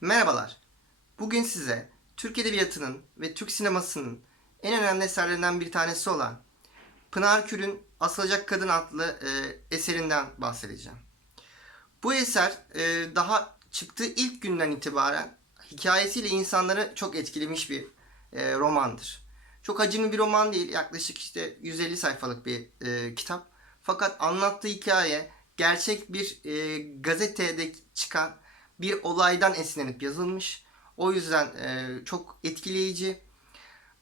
Merhabalar. Bugün size Türk Edebiyatı'nın ve Türk sinemasının en önemli eserlerinden bir tanesi olan Pınar Kür'ün Asılacak Kadın adlı e, eserinden bahsedeceğim. Bu eser e, daha çıktığı ilk günden itibaren hikayesiyle insanları çok etkilemiş bir e, romandır. Çok hacimli bir roman değil. Yaklaşık işte 150 sayfalık bir e, kitap. Fakat anlattığı hikaye gerçek bir e, gazetede çıkan bir olaydan esinlenip yazılmış. O yüzden e, çok etkileyici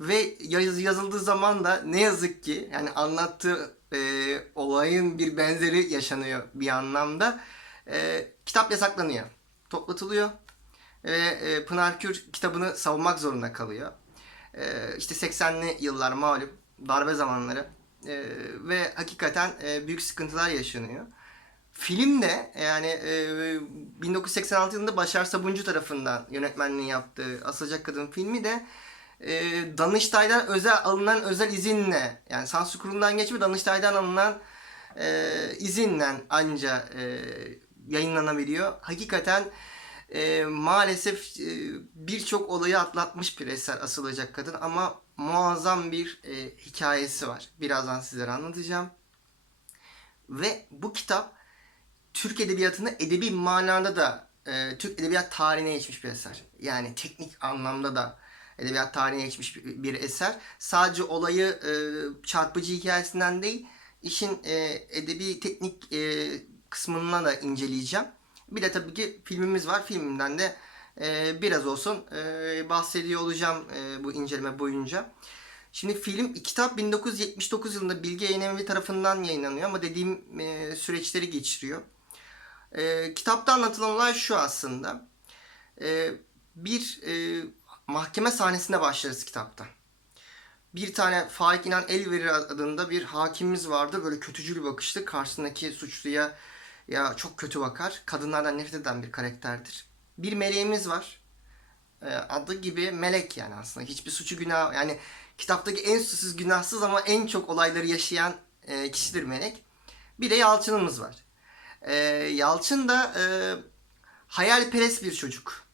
ve yaz, yazıldığı zaman da ne yazık ki yani anlattığı e, olayın bir benzeri yaşanıyor bir anlamda. E, kitap yasaklanıyor, toplatılıyor ve e, Pınar Kür kitabını savunmak zorunda kalıyor. E, işte 80'li yıllar malum darbe zamanları e, ve hakikaten e, büyük sıkıntılar yaşanıyor. Film de yani e, 1986 yılında Başar Sabuncu tarafından yönetmenliğini yaptığı Asılacak Kadın filmi de e, Danıştay'dan özel alınan özel izinle yani sansür kurulundan geçme Danıştay'dan alınan e, izinle anca e, yayınlanabiliyor. Hakikaten e, maalesef e, birçok olayı atlatmış bir eser Asılacak Kadın ama muazzam bir e, hikayesi var. Birazdan sizlere anlatacağım. Ve bu kitap Türk edebiyatını edebi manada da e, Türk edebiyat tarihine geçmiş bir eser. Yani teknik anlamda da edebiyat tarihine geçmiş bir, bir eser. Sadece olayı e, çarpıcı hikayesinden değil, işin e, edebi teknik e, kısmından da inceleyeceğim. Bir de tabii ki filmimiz var. Filmimden de e, biraz olsun e, bahsediyor olacağım e, bu inceleme boyunca. Şimdi film, kitap 1979 yılında Bilge Yayın Evi tarafından yayınlanıyor ama dediğim e, süreçleri geçiriyor. E, kitapta anlatılan olay şu aslında. E, bir e, mahkeme sahnesinde başlarız kitapta. Bir tane Faik İnan Elverir adında bir hakimimiz vardı. Böyle kötücül bakışlı. Karşısındaki suçluya ya çok kötü bakar. Kadınlardan nefret eden bir karakterdir. Bir meleğimiz var. E, adı gibi melek yani aslında. Hiçbir suçu günah yani kitaptaki en suçsuz günahsız ama en çok olayları yaşayan e, kişidir melek. Bir de Yalçın'ımız var. E, Yalçın da e, hayalperest bir çocuk.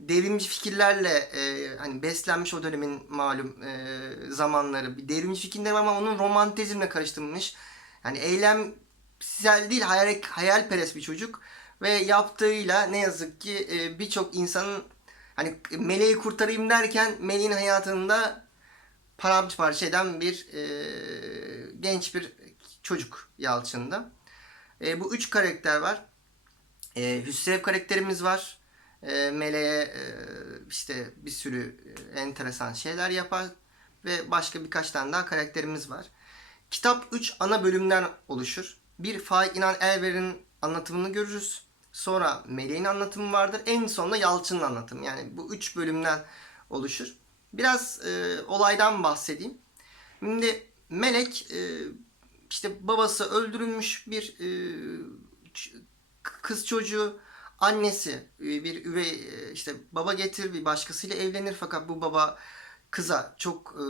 Devrimci fikirlerle e, hani beslenmiş o dönemin malum e, zamanları. Bir devrimci fikirler ama onun romantizmle karıştırılmış. Yani eylemsel değil hayal, hayalperest bir çocuk. Ve yaptığıyla ne yazık ki e, birçok insanın hani meleği kurtarayım derken meleğin hayatında paramparça eden bir e, genç bir çocuk Yalçın'da. E, bu üç karakter var. E, Hüsrev karakterimiz var. E, Meleğe e, işte bir sürü e, enteresan şeyler yapar. Ve başka birkaç tane daha karakterimiz var. Kitap 3 ana bölümden oluşur. Bir Faik İnan Elver'in anlatımını görürüz. Sonra Meleğin anlatımı vardır. En sonunda Yalçın'ın anlatımı. Yani bu üç bölümden oluşur. Biraz e, olaydan bahsedeyim. Şimdi Melek e, işte babası öldürülmüş bir e, kız çocuğu annesi e, bir üvey e, işte baba getir bir başkasıyla evlenir fakat bu baba kıza çok e,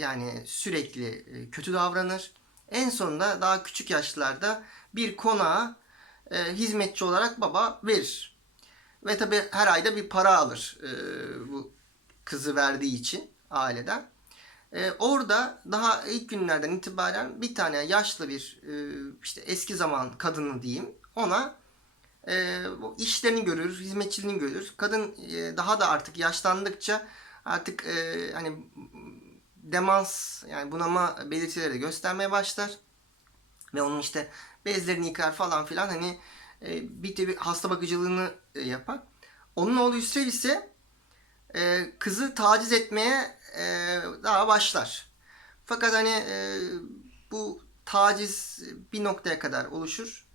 yani sürekli e, kötü davranır. En sonunda daha küçük yaşlarda bir konağa e, hizmetçi olarak baba verir. Ve tabi her ayda bir para alır e, bu kızı verdiği için aileden. E, orada daha ilk günlerden itibaren bir tane yaşlı bir e, işte eski zaman kadını diyeyim ona e, işlerini görür, hizmetçiliğini görür. Kadın e, daha da artık yaşlandıkça artık e, hani demans yani bunama belirtileri de göstermeye başlar. Ve onun işte bezlerini yıkar falan filan hani e, bir de hasta bakıcılığını e, yapar. Onun oğlu Hüsrev ise e, kızı taciz etmeye e, daha başlar. Fakat hani e, bu taciz bir noktaya kadar oluşur.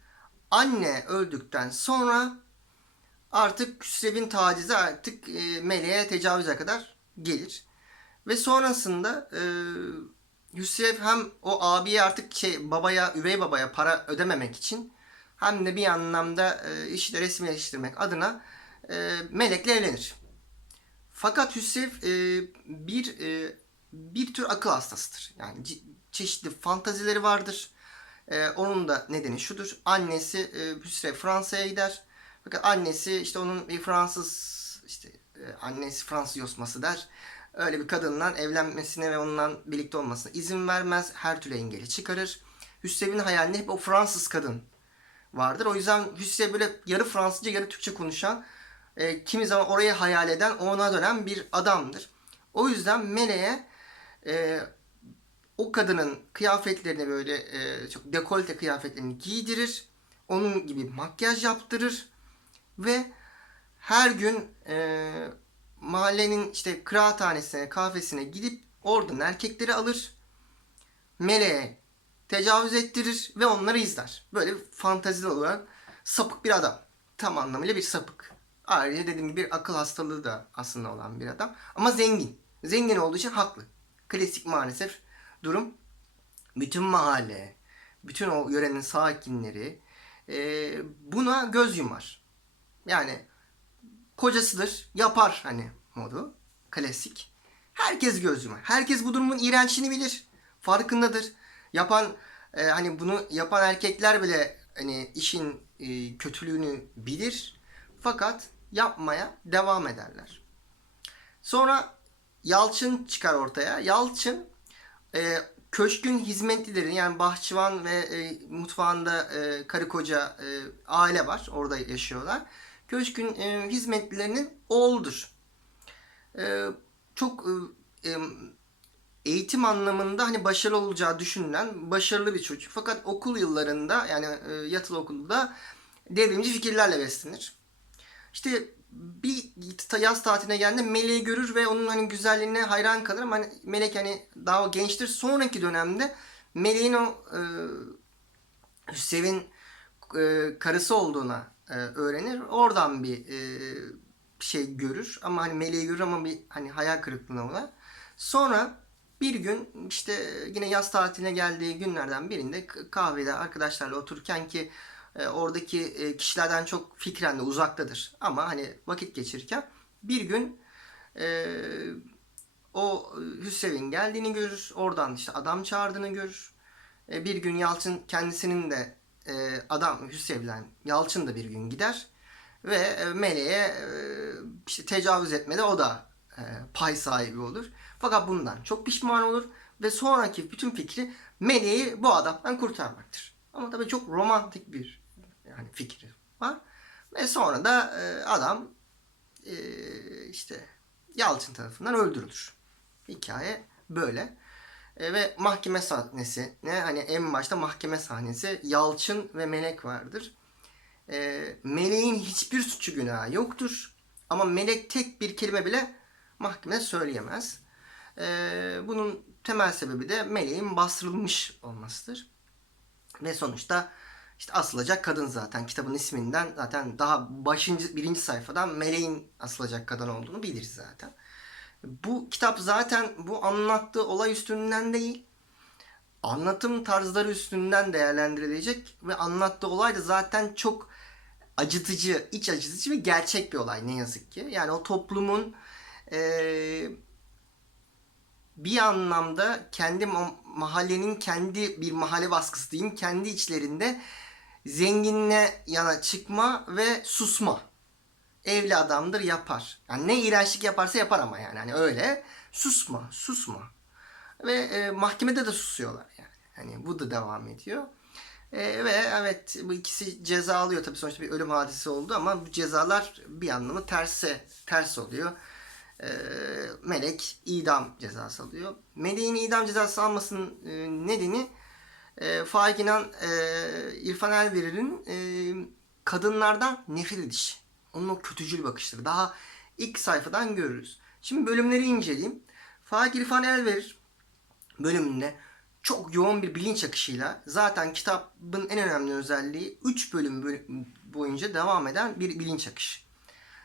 Anne öldükten sonra artık Hüsrev'in tacizi artık e, meleğe tecavüze kadar gelir. Ve sonrasında e, Hüsrev hem o abiye artık şey babaya, üvey babaya para ödememek için hem de bir anlamda e, işi de resmileştirmek adına e, melekle evlenir. Fakat Hüsrev e, bir e, bir tür akıl hastasıdır. Yani çeşitli fantazileri vardır. E, onun da nedeni şudur. Annesi e, Hüsrev Fransa'ya gider. Fakat annesi işte onun bir Fransız işte e, annesi Fransız yosması der. Öyle bir kadınla evlenmesine ve onunla birlikte olmasına izin vermez. Her türlü engeli çıkarır. Hüsrev'in hayalinde hep o Fransız kadın vardır. O yüzden Hüsrev böyle yarı Fransızca yarı Türkçe konuşan e, kimi zaman orayı hayal eden ona dönen bir adamdır. O yüzden Meleğe e, o kadının kıyafetlerini böyle e, çok dekolte kıyafetlerini giydirir. Onun gibi makyaj yaptırır ve her gün e, mahallenin işte kıraathanesine, kahvesine gidip oradan erkekleri alır. Meleğe tecavüz ettirir ve onları izler. Böyle fantazide olan sapık bir adam. Tam anlamıyla bir sapık. Ayrıca dediğim gibi bir akıl hastalığı da aslında olan bir adam. Ama zengin. Zengin olduğu için haklı. Klasik maalesef durum. Bütün mahalle, bütün o yörenin sakinleri e, buna göz yumar. Yani kocasıdır, yapar hani modu. Klasik. Herkes göz yumar. Herkes bu durumun iğrençliğini bilir. Farkındadır. Yapan e, hani bunu yapan erkekler bile hani işin e, kötülüğünü bilir. Fakat yapmaya devam ederler. Sonra Yalçın çıkar ortaya. Yalçın e, köşkün hizmetlileri yani bahçıvan ve e, mutfağında e, karı koca e, aile var. Orada yaşıyorlar. Köşkün e, hizmetlilerinin oğludur. E, çok e, e, eğitim anlamında hani başarılı olacağı düşünülen başarılı bir çocuk. Fakat okul yıllarında yani e, yatılı okulda devrimci fikirlerle beslenir. İşte bir yaz tatiline geldiğinde Melek'i görür ve onun hani güzelliğine hayran kalır ama hani Melek hani daha gençtir. Sonraki dönemde Melek'in o e, Hüsrev'in e, karısı olduğuna e, öğrenir. Oradan bir e, şey görür ama hani Melek'i görür ama bir hani hayal kırıklığına uğrar. Sonra bir gün işte yine yaz tatiline geldiği günlerden birinde kahvede arkadaşlarla otururken ki e, oradaki e, kişilerden çok fikren de uzaktadır. Ama hani vakit geçirirken bir gün e, o Hüsrev'in geldiğini görür. Oradan işte adam çağırdığını görür. E, bir gün Yalçın kendisinin de e, adam Hüsrev'le Yalçın da bir gün gider. Ve e, Meleğe e, işte tecavüz etmede o da e, pay sahibi olur. Fakat bundan çok pişman olur. Ve sonraki bütün fikri Meleği bu adamdan kurtarmaktır. Ama tabii çok romantik bir yani fikri var. Ve sonra da e, adam e, işte Yalçın tarafından öldürülür. Hikaye böyle. E, ve mahkeme sahnesi ne hani en başta mahkeme sahnesi Yalçın ve Melek vardır. E, Melek'in hiçbir suçu günahı yoktur. Ama Melek tek bir kelime bile mahkeme söyleyemez. E, bunun temel sebebi de Melek'in bastırılmış olmasıdır. Ve sonuçta işte asılacak kadın zaten. Kitabın isminden zaten daha başıncı, birinci sayfadan Meleğin asılacak kadın olduğunu biliriz zaten. Bu kitap zaten bu anlattığı olay üstünden değil, anlatım tarzları üstünden değerlendirilecek ve anlattığı olay da zaten çok acıtıcı, iç acıtıcı ve gerçek bir olay ne yazık ki. Yani o toplumun eee, bir anlamda kendi ma- mahallenin kendi bir mahalle baskısı diyeyim kendi içlerinde zenginle yana çıkma ve susma. Evli adamdır yapar. Yani ne iğrençlik yaparsa yapar ama yani hani öyle susma, susma. Ve e, mahkemede de susuyorlar yani. Hani bu da devam ediyor. E, ve evet bu ikisi ceza alıyor tabii sonuçta bir ölüm hadisi oldu ama bu cezalar bir anlamı terse ters oluyor. E, Melek idam cezası alıyor. Melek'in idam cezası almasının e, nedeni e, Faik İnan e, İrfan Elverir'in e, kadınlardan nefret edişi. Onun o kötücül bakışları. Daha ilk sayfadan görürüz. Şimdi bölümleri inceleyeyim. Faik İrfan Elverir bölümünde çok yoğun bir bilinç akışıyla zaten kitabın en önemli özelliği 3 bölüm böl- boyunca devam eden bir bilinç akışı.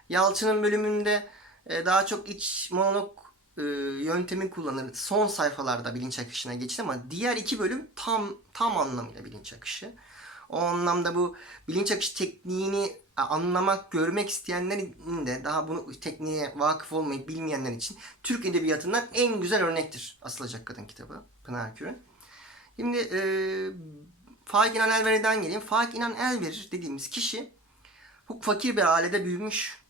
Yalçın'ın bölümünde e, daha çok iç monolog e, yöntemi kullanır. Son sayfalarda bilinç akışına geçti ama diğer iki bölüm tam tam anlamıyla bilinç akışı. O anlamda bu bilinç akışı tekniğini anlamak, görmek isteyenlerin de daha bunu tekniğe vakıf olmayıp bilmeyenler için Türk edebiyatından en güzel örnektir Asılacak Kadın kitabı Pınar Kür'ün. Şimdi e, Faik İnan Elverir'den geleyim. Faik İnan Elverir dediğimiz kişi çok fakir bir ailede büyümüş.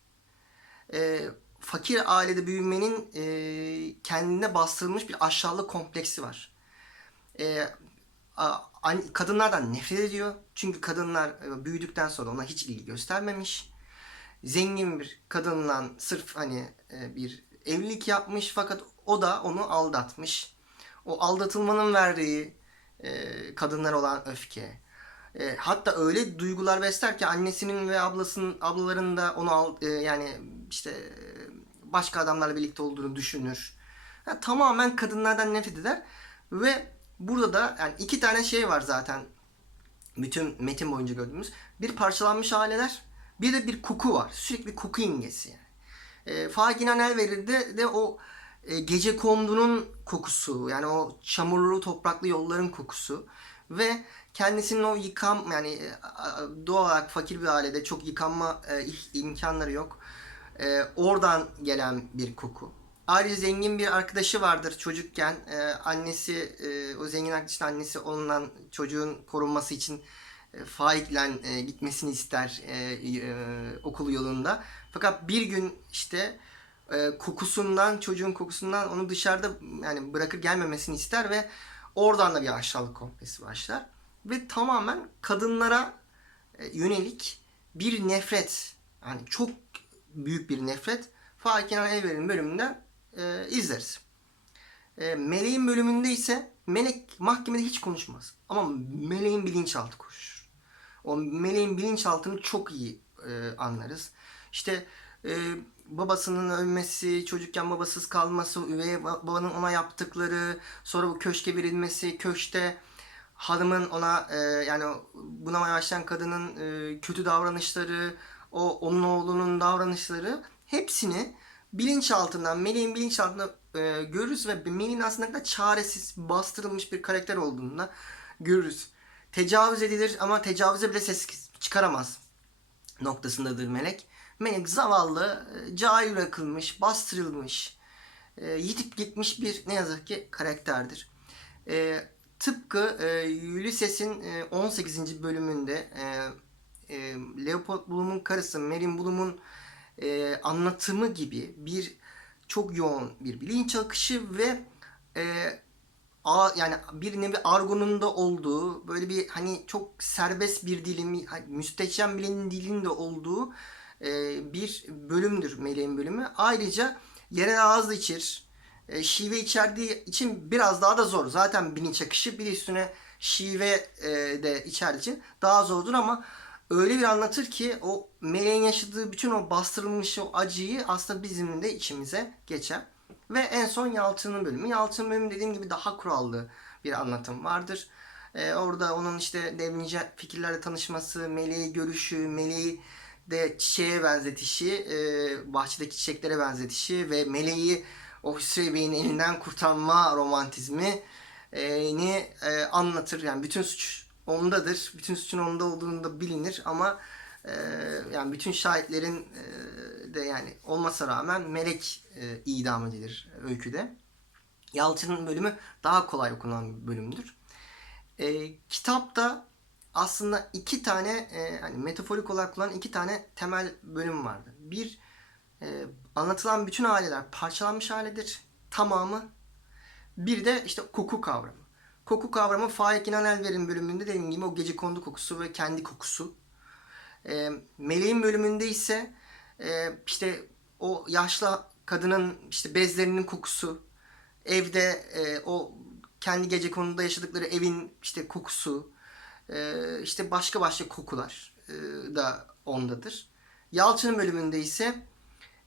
e, fakir ailede büyümenin e, kendine bastırılmış bir aşağılık kompleksi var. E, a- an- kadınlardan nefret ediyor. Çünkü kadınlar e, büyüdükten sonra ona hiç ilgi göstermemiş. Zengin bir kadınla sırf hani e, bir evlilik yapmış fakat o da onu aldatmış. O aldatılmanın verdiği e, kadınlar olan öfke. E, hatta öyle duygular besler ki annesinin ve ablasının ablalarının da onu al, e, yani işte başka adamlarla birlikte olduğunu düşünür. Ha, tamamen kadınlardan nefret eder ve burada da yani iki tane şey var zaten bütün metin boyunca gördüğümüz. Bir parçalanmış aileler, bir de bir koku var. Sürekli koku imgesi yani. E, Faginan Elverir'de de o e, gece kondunun kokusu yani o çamurlu topraklı yolların kokusu ve kendisinin o yıkam yani e, doğal olarak fakir bir ailede çok yıkanma e, imkanları yok. E, oradan gelen bir koku. Ayrıca zengin bir arkadaşı vardır çocukken. E, annesi, e, o zengin arkadaşın annesi onunla çocuğun korunması için e, faikle e, gitmesini ister e, e, okul yolunda. Fakat bir gün işte e, kokusundan, çocuğun kokusundan onu dışarıda yani bırakır gelmemesini ister ve oradan da bir aşağılık kompleksi başlar. Ve tamamen kadınlara e, yönelik bir nefret, yani çok büyük bir nefret Faik İnan Elver'in bölümünden e, izleriz. E, Meleğin bölümünde ise Melek mahkemede hiç konuşmaz. Ama Meleğin bilinçaltı konuşur. O Meleğin bilinçaltını çok iyi e, anlarız. İşte e, babasının ölmesi, çocukken babasız kalması, üvey ba- babanın ona yaptıkları, sonra bu köşke verilmesi, köşte hanımın ona e, yani o bunama başlayan kadının e, kötü davranışları, o onun oğlunun davranışları hepsini bilinçaltından, Melih'in bilinçaltında e, görürüz ve Melih'in aslında kadar çaresiz, bastırılmış bir karakter olduğunu da görürüz. Tecavüz edilir ama tecavüze bile ses çıkaramaz noktasındadır Melek. Melek zavallı, e, cahil bırakılmış, bastırılmış, e, yitip gitmiş bir ne yazık ki karakterdir. E, tıpkı e, Ulysses'in e, 18. bölümünde e, e, Leopold Bloom'un karısı Merin Bloom'un e, anlatımı gibi bir çok yoğun bir bilinç akışı ve e, a, yani bir nevi argonun da olduğu böyle bir hani çok serbest bir dilin hani müstehcen bilenin dilin de olduğu e, bir bölümdür Meleğin bölümü. Ayrıca yerel ağızlı içir. E, şive içerdiği için biraz daha da zor. Zaten bilinç akışı bir üstüne şive e, de içerdiği için daha zordur ama öyle bir anlatır ki o meleğin yaşadığı bütün o bastırılmış o acıyı aslında bizim de içimize geçer. Ve en son Yalçın'ın bölümü. Yalçın bölümü dediğim gibi daha kurallı bir anlatım vardır. Ee, orada onun işte devrimci fikirlerle tanışması, meleği görüşü, meleği de çiçeğe benzetişi, e, bahçedeki çiçeklere benzetişi ve meleği o Hüsrev Bey'in elinden kurtarma romantizmi e, ni e, anlatır. Yani bütün suç ondadır. Bütün suçun onda olduğunu da bilinir ama e, yani bütün şahitlerin e, de yani olmasa rağmen melek e, idam edilir öyküde. Yalçın'ın bölümü daha kolay okunan bir bölümdür. E, kitapta aslında iki tane e, hani metaforik olarak kullanılan iki tane temel bölüm vardı. Bir e, anlatılan bütün aileler parçalanmış ailedir. Tamamı. Bir de işte koku kavramı. Koku kavramı Faik İnan Elver'in bölümünde dediğim gibi o gece kondu kokusu ve kendi kokusu. E, Meleğin bölümünde ise e, işte o yaşlı kadının işte bezlerinin kokusu, evde e, o kendi gece konuda yaşadıkları evin işte kokusu, e, işte başka başka kokular e, da ondadır. Yalçın'ın bölümünde ise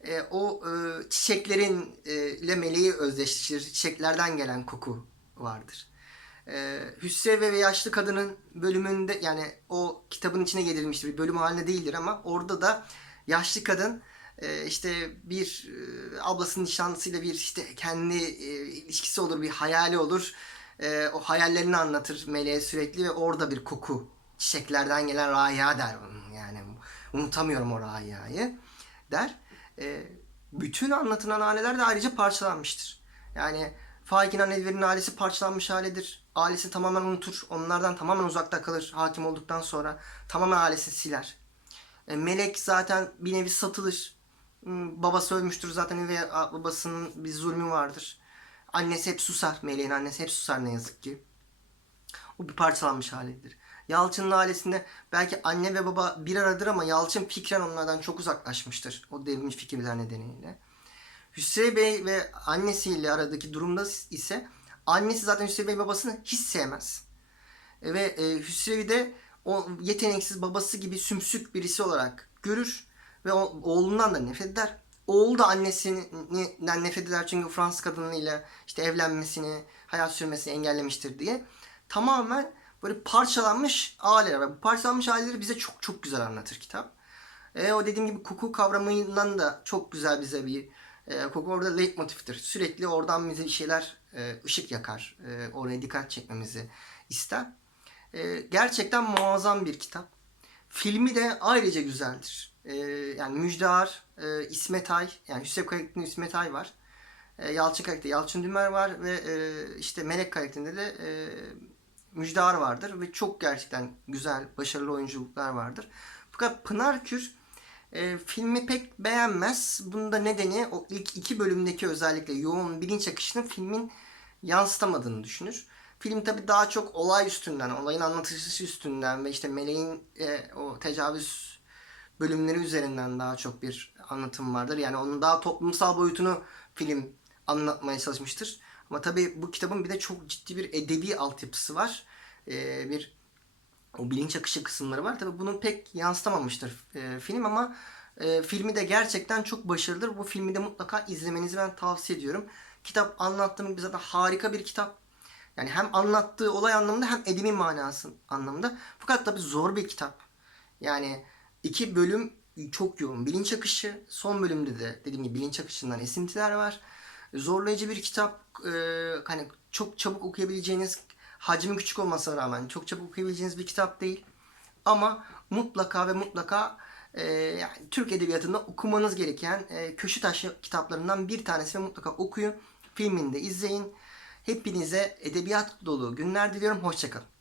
e, o e, çiçeklerin e, ile meleği özdeşleştirir. Çiçeklerden gelen koku vardır. E, Hüsrev ve yaşlı kadının bölümünde yani o kitabın içine getirilmiştir. Bir bölüm haline değildir ama orada da yaşlı kadın e, işte bir e, ablasının nişanlısıyla bir işte kendi e, ilişkisi olur, bir hayali olur. E, o hayallerini anlatır meleğe sürekli ve orada bir koku çiçeklerden gelen raiha der onun yani unutamıyorum o raihayı der. E, bütün anlatılan aileler de ayrıca parçalanmıştır. Yani Faik İnan Elver'in ailesi parçalanmış ailedir. Ailesi tamamen unutur. Onlardan tamamen uzakta kalır hakim olduktan sonra. Tamamen ailesini siler. E, Melek zaten bir nevi satılır. Hmm, Babası ölmüştür zaten a- babasının bir zulmü vardır. Annesi hep susar. Meleğin annesi hep susar ne yazık ki. O bir parçalanmış halidir. Yalçın'ın ailesinde belki anne ve baba bir aradır ama Yalçın fikren onlardan çok uzaklaşmıştır. O devrilmiş fikirler nedeniyle. Hüsrev Bey ve annesiyle aradaki durumda ise annesi zaten Hüsrev Bey babasını hiç sevmez. E, Ve e, Hüsrev'i de o yeteneksiz babası gibi sümsük birisi olarak görür ve o, oğlundan da nefret eder. Oğul da annesinden nefret eder çünkü Fransız kadınıyla işte evlenmesini, hayat sürmesini engellemiştir diye. Tamamen böyle parçalanmış aileler. Bu parçalanmış aileleri bize çok çok güzel anlatır kitap. E, o dediğim gibi koku kavramından da çok güzel bize bir e, koku orada leitmotiftir. Sürekli oradan bize bir şeyler e, ışık yakar. E, oraya dikkat çekmemizi ister. E, gerçekten muazzam bir kitap. Filmi de ayrıca güzeldir. E, yani Müjdar, e, İsmet Ay, yani Hüseyin karakterinde İsmet Ay var. E, Yalçın karakterinde Yalçın Dümer var ve e, işte Melek karakterinde de e, Müjdar vardır ve çok gerçekten güzel, başarılı oyunculuklar vardır. Fakat Pınar Kür e, filmi pek beğenmez. Bunun da nedeni o ilk iki bölümdeki özellikle yoğun bilinç akışını filmin yansıtamadığını düşünür. Film tabi daha çok olay üstünden, olayın anlatıcısı üstünden ve işte meleğin e, o tecavüz bölümleri üzerinden daha çok bir anlatım vardır. Yani onun daha toplumsal boyutunu film anlatmaya çalışmıştır. Ama tabi bu kitabın bir de çok ciddi bir edebi altyapısı var. E, bir o bilinç akışı kısımları var. Tabii bunu pek yansıtamamıştır e, film ama e, filmi de gerçekten çok başarılıdır. Bu filmi de mutlaka izlemenizi ben tavsiye ediyorum. Kitap anlattığım gibi zaten harika bir kitap. Yani hem anlattığı olay anlamında hem edebi manası anlamında. Fakat tabii zor bir kitap. Yani iki bölüm çok yoğun. Bilinç akışı. Son bölümde de dediğim gibi bilinç akışından esintiler var. Zorlayıcı bir kitap. E, hani çok çabuk okuyabileceğiniz hacmi küçük olmasına rağmen çok çabuk okuyabileceğiniz bir kitap değil. Ama mutlaka ve mutlaka e, yani Türk Edebiyatı'nda okumanız gereken e, köşe taşı kitaplarından bir tanesi ve mutlaka okuyun. Filmini de izleyin. Hepinize edebiyat dolu günler diliyorum. Hoşçakalın.